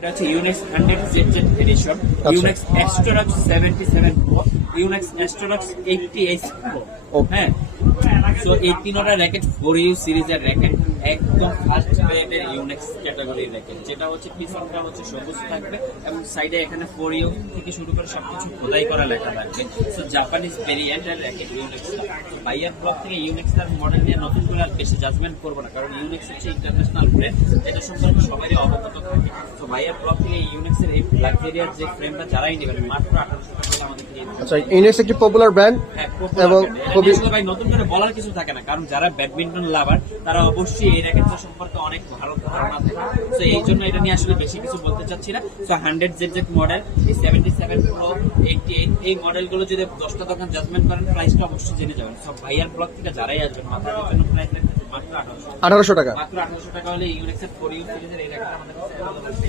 এটা হচ্ছে Yonex 100 ZZ edition, Yonex Astrox 77 pro, Yonex Astrox 80S pro. হ্যাঁ, so এই তিনটা র্যাকেট 4U সিরিজের র্যাকেট, একদম ফার্স্ট গ্রেডের ইউনেক্স ক্যাটাগরির র্যাকেট, যেটা হচ্ছে পিছনটা হচ্ছে সবুজ থাকবে এবং সাইডে এখানে 4U থেকে শুরু করে সবকিছু খোদাই করা লেখা থাকবে। সো জাপানিজ ভেরিয়েন্টের র্যাকেট ইউনেক্স। বাইয়ার ব্লক থেকে ইউনেক্স এর মডেল নিয়ে নতুন করে আর বেশি জাজমেন্ট করবো না, কারণ ইউনেক্স হচ্ছে ইন্টারন্যাশনাল ব্র্যান্ড, এটা সম্পর্কে সবারই অবগত থাকে। তো বাইয়ার ব্লক থেকে ইউনেক্স এর এই লাক্সারিয়ার যে ফ্রেমটা যারাই নেবেন মাত্র 1800 টাকা হলে আমাদের থেকে। আচ্ছা, ইউনেক্স একটি পপুলার ব্র্যান্ড এবং খুবই ভাই নতুন করে বলার কিছু থাকে না, কারণ যারা ব্যাডমিন্টন লাভার তারা অবশ্যই এই র্যাকেটটা সম্পর্কে অনেক ভালো ধারণা থাকে। তো এই জন্য এটা নিয়ে আসলে বেশি কিছু বলতে চাচ্ছি না। তো 100 ZZ মডেল, এই 77 প্রো, 88 এই মডেলগুলো যদি 10টা দোকান জাজমেন্ট করেন প্রাইসটা অবশ্যই জেনে যাবেন। সব ভাইয়ার ব্লক থেকে যারাই আসবেন মাথার জন্য প্রাইস মাত্র 1800 1800 টাকা। মাত্র 1800 টাকা হলে ইউনেক্সের 4U সিরিজের এই র্যাকেটটা আমাদের কাছে